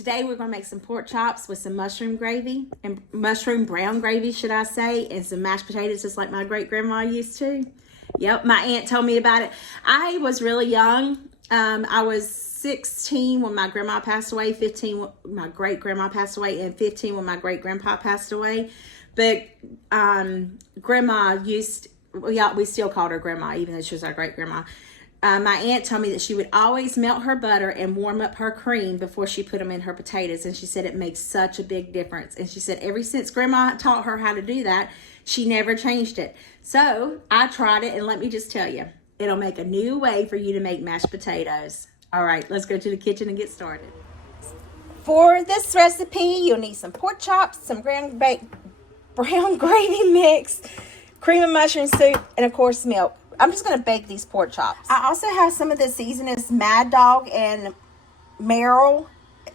Today we're going to make some pork chops with some mushroom gravy, and mushroom brown gravy, should I say, and some mashed potatoes just like my great-grandma used to. Yep, my aunt told me about it. I was really young. I was 16 when my grandma passed away, 15 when my great-grandma passed away, and 15 when my great-grandpa passed away. But grandma used, we still called her grandma, even though she was our great-grandma. My aunt told me that she would always melt her butter and warm up her cream before she put them in her potatoes. And she said it makes such a big difference. And she said ever since grandma taught her how to do that, she never changed it. So I tried it, and let me just tell you, it'll make a new way for you to make mashed potatoes. All right, let's go to the kitchen and get started. For this recipe, you'll need some pork chops, some brown gravy mix, cream of mushroom soup, and of course milk. I'm just going to bake these pork chops. I also have some of the seasonings, Mad Dog and Meryl,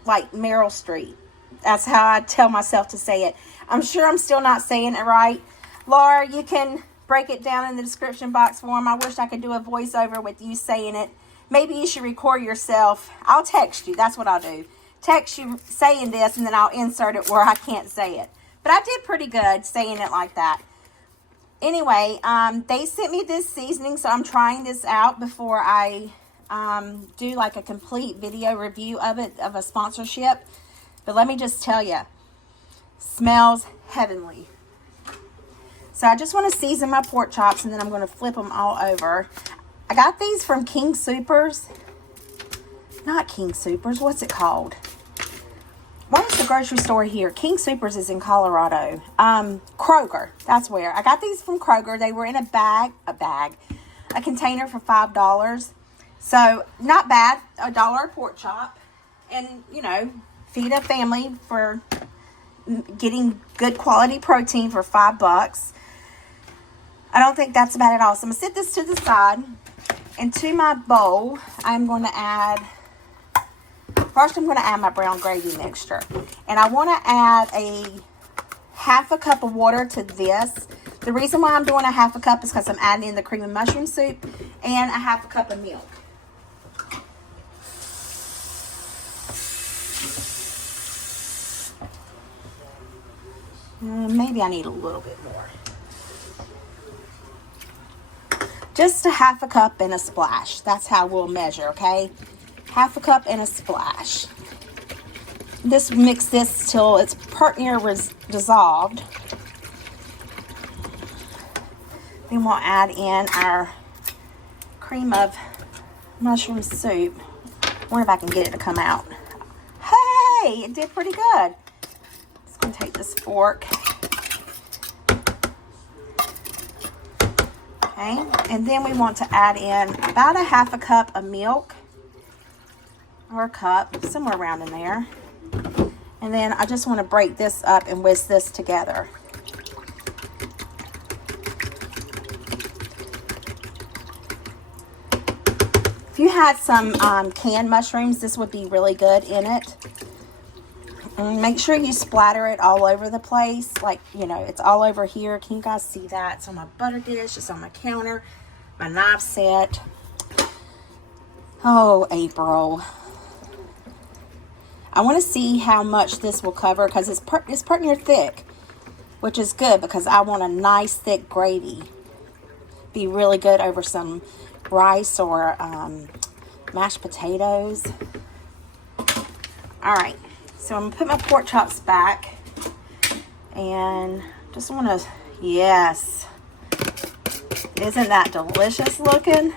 like Meryl Street. That's how I tell myself to say it. I'm sure I'm still not saying it right. Laura, you can break it down in the description box for them. I wish I could do a voiceover with you saying it. Maybe you should record yourself. I'll text you. That's what I'll do. Text you saying this, and then I'll insert it where I can't say it. But I did pretty good saying it like that. Anyway, they sent me this seasoning, so I'm trying this out before I do like a complete video review of it, of a sponsorship. But let me just tell you, smells heavenly. So I just want to season my pork chops, and then I'm going to flip them all over. I got these from King Soopers. Not King Soopers, what's it called? What is the grocery store here? King Soopers is in Colorado. Kroger, that's where. I got these from Kroger. They were in a container for $5. So, not bad. $1 a pork chop. And, you know, feed a family for getting good quality protein for $5. I don't think that's bad at all. So, I'm going to set this to the side. And to my bowl, I'm going to add... First, I'm going to add my brown gravy mixture. And I want to add a half a cup of water to this. The reason why I'm doing a half a cup is because I'm adding in the cream and mushroom soup and a half a cup of milk. Maybe I need a little bit more. Just a half a cup and a splash. That's how we'll measure, okay? Half a cup and a splash. Mix this till it's part near dissolved. Then we'll add in our cream of mushroom soup. I wonder if I can get it to come out. Hey, it did pretty good. Just gonna take this fork. Okay, and then we want to add in about a half a cup of milk. Or a cup, somewhere around in there. And then I just want to break this up and whisk this together. If you had some canned mushrooms, this would be really good in it. And make sure you splatter it all over the place. Like, you know, it's all over here. Can you guys see that? It's on my butter dish. It's on my counter. My knife set. Oh, April. I want to see how much this will cover because it's pretty near thick, which is good because I want a nice thick gravy. Be really good over some rice or mashed potatoes. All right, so I'm going to put my pork chops back and just want to, yes, isn't that delicious looking?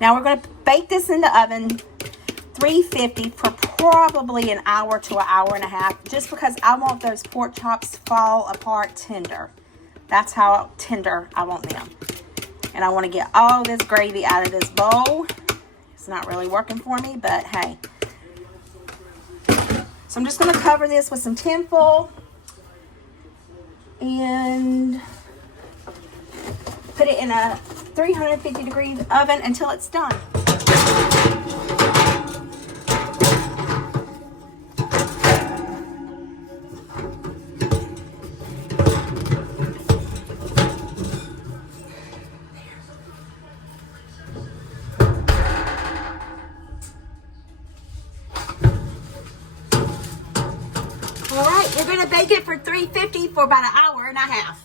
Now we're going to bake this in the oven 350 for probably an hour to an hour and a half, just because I want those pork chops fall apart tender. That's how tender I want them. And I want to get all this gravy out of this bowl. It's not really working for me, but hey. So I'm just going to cover this with some tin foil and put it in a 350-degree oven until it's done. to bake it for 350 for about an hour and a half.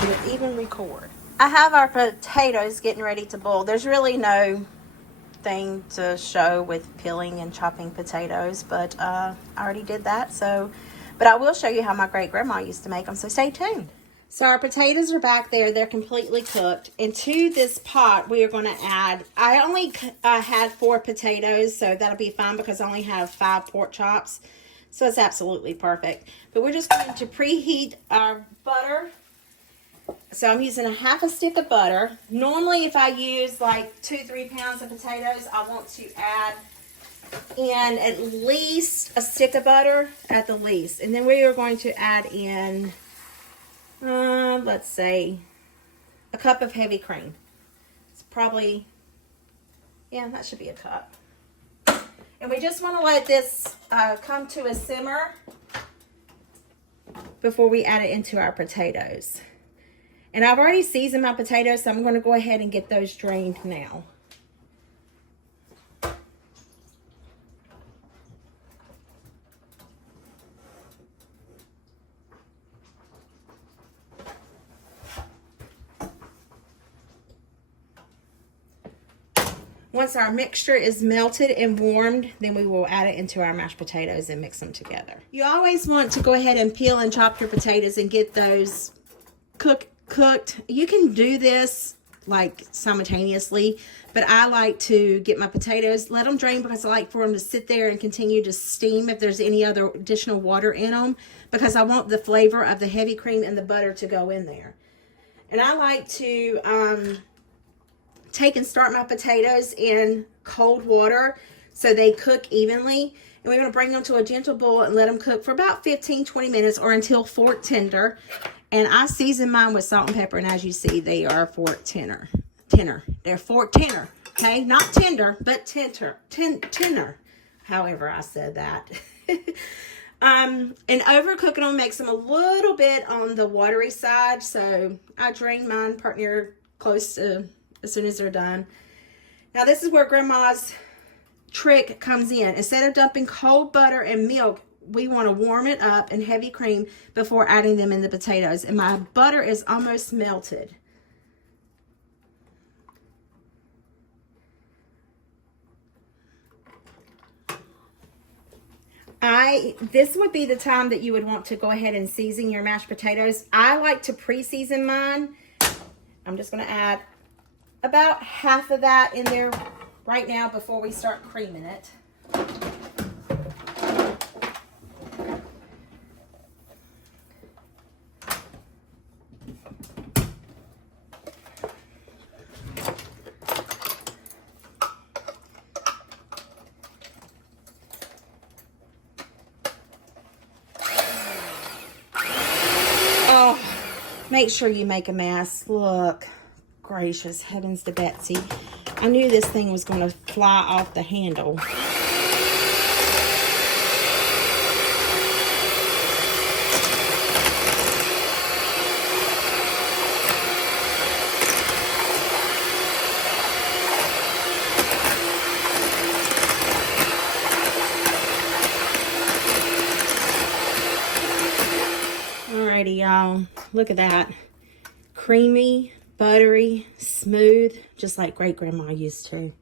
Did it even record? I have our potatoes getting ready to boil. There's really no thing to show with peeling and chopping potatoes, but I already did that. But I will show you how my great grandma used to make them, so stay tuned. So our potatoes are back there. They're completely cooked. And to this pot, we are going to add, I only had 4 potatoes, so that'll be fine because I only have 5 pork chops. So it's absolutely perfect. But we're just going to preheat our butter. So I'm using a half a stick of butter. Normally, if I use like 2-3 pounds of potatoes, I want to add in at least a stick of butter at the least. And then we are going to add in, let's say, a cup of heavy cream. It's probably, yeah, that should be a cup. And we just want to let this come to a simmer before we add it into our potatoes. And I've already seasoned my potatoes, so I'm going to go ahead and get those drained now. Once our mixture is melted and warmed, then we will add it into our mashed potatoes and mix them together. You always want to go ahead and peel and chop your potatoes and get those cooked. You can do this like simultaneously, but I like to get my potatoes, let them drain because I like for them to sit there and continue to steam if there's any other additional water in them, because I want the flavor of the heavy cream and the butter to go in there. And I like to take and start my potatoes in cold water so they cook evenly. And we're going to bring them to a gentle boil and let them cook for about 15-20 minutes or until fork tender. And I season mine with salt and pepper, and as you see, they are fork tender. They're fork tender, okay? Not tender, but tender. However I said that. And overcooking them makes them a little bit on the watery side, so I drain mine part near close to as soon as they're done. Now this is where Grandma's trick comes in. Instead of dumping cold butter and milk, we want to warm it up in heavy cream before adding them in the potatoes. And my butter is almost melted. This would be the time that you would want to go ahead and season your mashed potatoes. I like to pre-season mine. I'm just going to add about half of that in there right now before we start creaming it. Oh, make sure you make a mess. Look. Gracious heavens to Betsy. I knew this thing was going to fly off the handle. Alrighty, y'all. Look at that. Creamy, buttery, smooth, just like great grandma used to.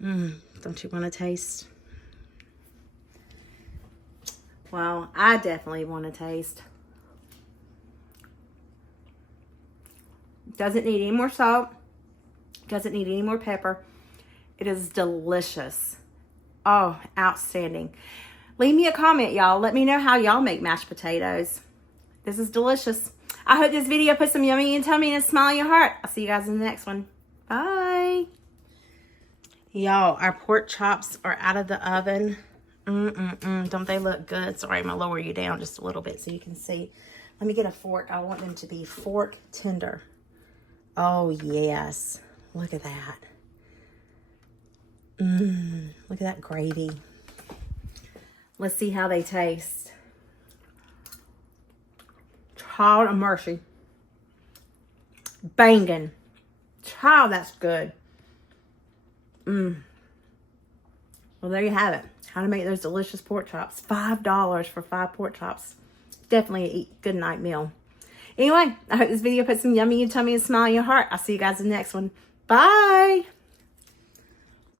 Don't you want to taste? Well, I definitely want to taste. Doesn't need any more salt. Doesn't need any more pepper. It is delicious. Oh, outstanding. Leave me a comment, y'all. Let me know how y'all make mashed potatoes. This is delicious. I hope this video put some yummy in your tummy and a smile in your heart. I'll see you guys in the next one. Bye. Y'all, our pork chops are out of the oven. Don't they look good? Sorry, I'm going to lower you down just a little bit so you can see. Let me get a fork. I want them to be fork tender. Oh, yes. Look at that. Look at that gravy. Let's see how they taste. Child of mercy. Banging. Child, that's good. Well, there you have it. How to make those delicious pork chops. $5 for 5 pork chops. Definitely a good night meal. Anyway, I hope this video put some yummy in your tummy and smile in your heart. I'll see you guys in the next one. Bye.